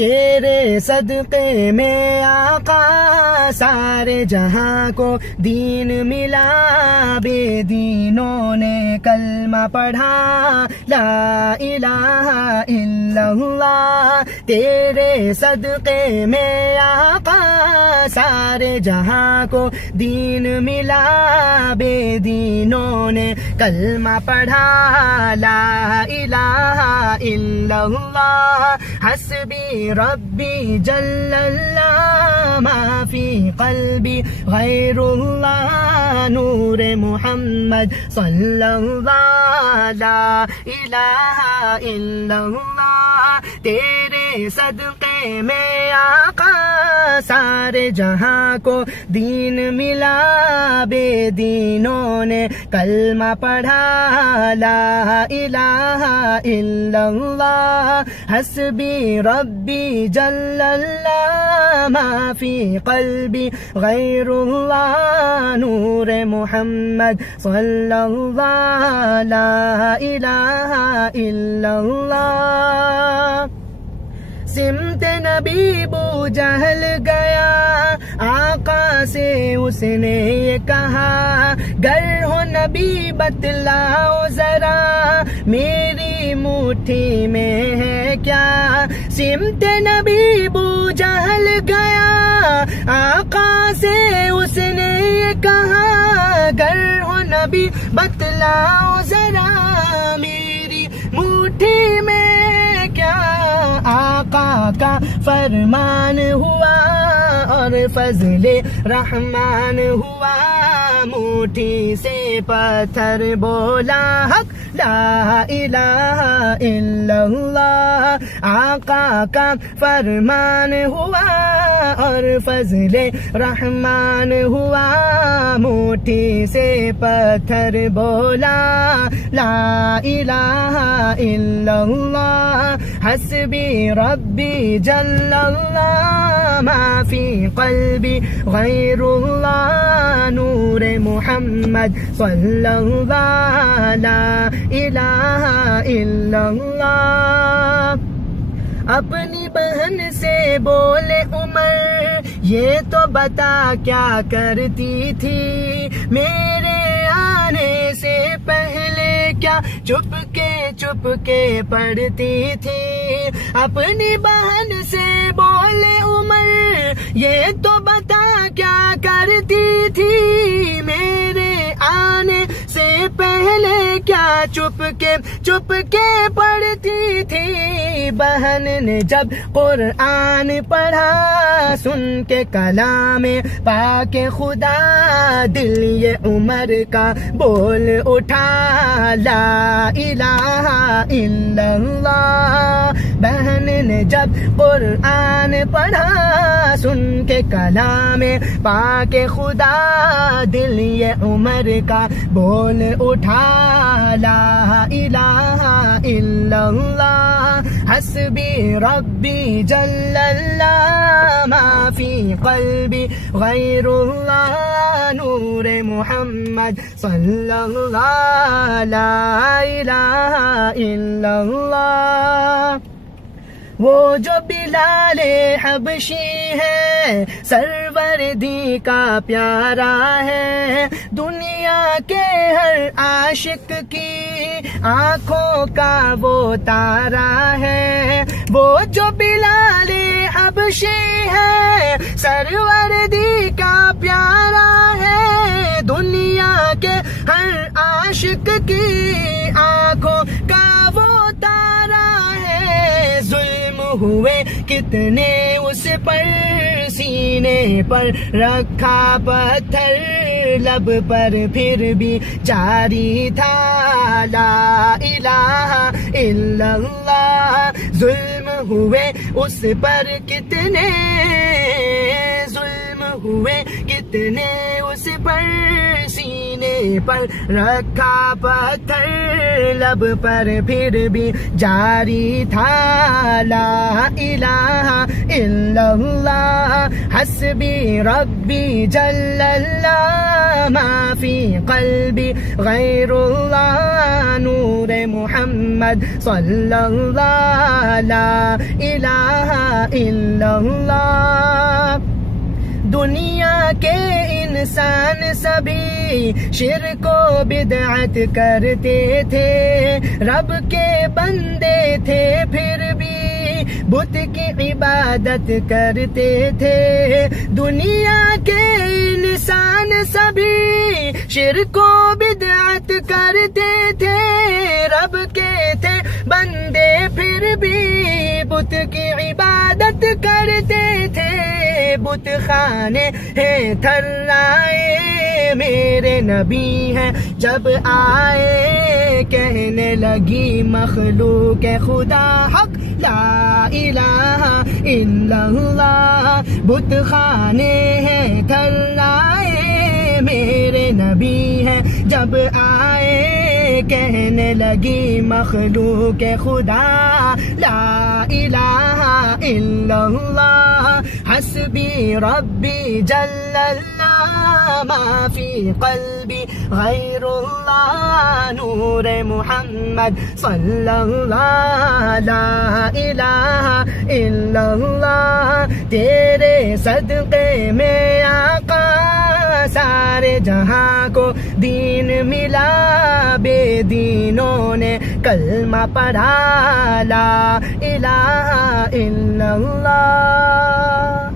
تیرے صدقے میں آقا سارے جہاں کو دین ملا، بے دینوں نے کلمہ پڑھا لا الہ الا اللہ، تیرے صدقے میں آقا سارے جہاں کو دین ملا، بے دینوں نے کلمہ پڑھا لا الہ الا اللہ، حسبی ربی جل اللہ ما فی قلبی غیر اللہ، نور محمد صلی اللہ لا الہ الا اللہ، تیرے صدقے میں آقا سارے جہاں کو دین ملا، بے دینوں نے کلمہ پڑھا لا الہ الا اللہ، حسبی ربی جل اللہ ما فی قلبی غیر اللہ، نور محمد صلی اللہ لا الہ الا اللہ، سمت نبی بو جہل گیا آقا سے اس نے یہ کہا، گر ہو نبی بتلاؤ ذرا میری مٹھی میں ہے کیا، سمت نبی بو جہل گیا آقا سے اس نے یہ کہا، گر ہو نبی بتلاؤ ذرا میری مٹھی میں کیا، آقا کا فرمان ہوا اور فضل رحمان ہوا، مٹھی سے پتھر بولا حق لا الہ الا اللہ، آقا کا فرمان ہوا اور فضل رحمان ہوا، مٹھی سے پتھر بولا لا الہ الا اللہ، حسبی ربی جل اللہ ما فی قلبی غیر اللہ، نور محمد صلی اللہ لا الہ الا اللہ، اپنی بہن سے بولے عمر یہ تو بتا کیا کرتی تھی، میرے آنے سے پہلے کیا چپ کے پڑھتی تھی، اپنی بہن سے بولے عمر یہ تو بتا کیا کرتی تھی، میرے آنے سے پہلے کیا چپ کے پڑھتی تھی، بہن نے جب قرآن پڑھا سن کے کلام پاک خدا، دل یہ عمر کا بول اٹھا لا الہ الا اللہ، بہن نے جب قرآن پڑھا سن کے کلام پاک خدا، دل یہ عمر کا بول اٹھا لا الہ الا اللہ، حسبی ربی جل اللہ ما فی قلبی غیر اللہ، نور محمد صلی اللہ لا الہ الا اللہ، وہ جو بلال حبشی ہے سروردی کا پیارا ہے، دنیا کے ہر عاشق کی آنکھوں کا وہ تارا ہے، وہ جو بلال حبشی ہے سروردی کا پیارا ہے، دنیا کے ہر عاشق کی آنکھوں کا وہ تارا ہے، ظلم ہوئے کتنے اس پر سینے پر رکھا پتھر، لب پر پھر بھی جاری تھا لا الہ الا اللہ، ظلم ہوئے اس پر کتنے، ظلم ہوئے کتنے اس پر سینے پر رکھا پتھر لب پر پھر بھی جاری تھا لا الہ الا اللہ حسبی ربی جل اللہ ما فی قلبی غیر اللہ نور محمد صلی اللہ لا الہ الا اللہ دنیا کے انسان سبھی شرک و بدعت کرتے تھے رب کے بندے تھے پھر بھی بت کی عبادت کرتے تھے دنیا کے انسان سبھی شرک و بدعت کرتے تھے رب کے تھے بندے پھر بھی بت کی عبادت کرتے تھے بت خانے ہیں تھرائے میرے نبی ہیں جب آئے کہنے لگی مخلوق خدا حق لا الہ الا اللہ بت خانے ہیں تھرائے میرے نبی ہیں جب آئے کہنے لگی مخلوق خدا لا الہ الا اللہ حسبی ربی جل اللہ ما فی قلبی غیر اللہ نور محمد صلی اللہ لا الہ الا اللہ تیرے صدقے میں آقا سارے جہاں کو دین ملا بے دینوں نے کلمہ پڑھا لا الہ الا اللہ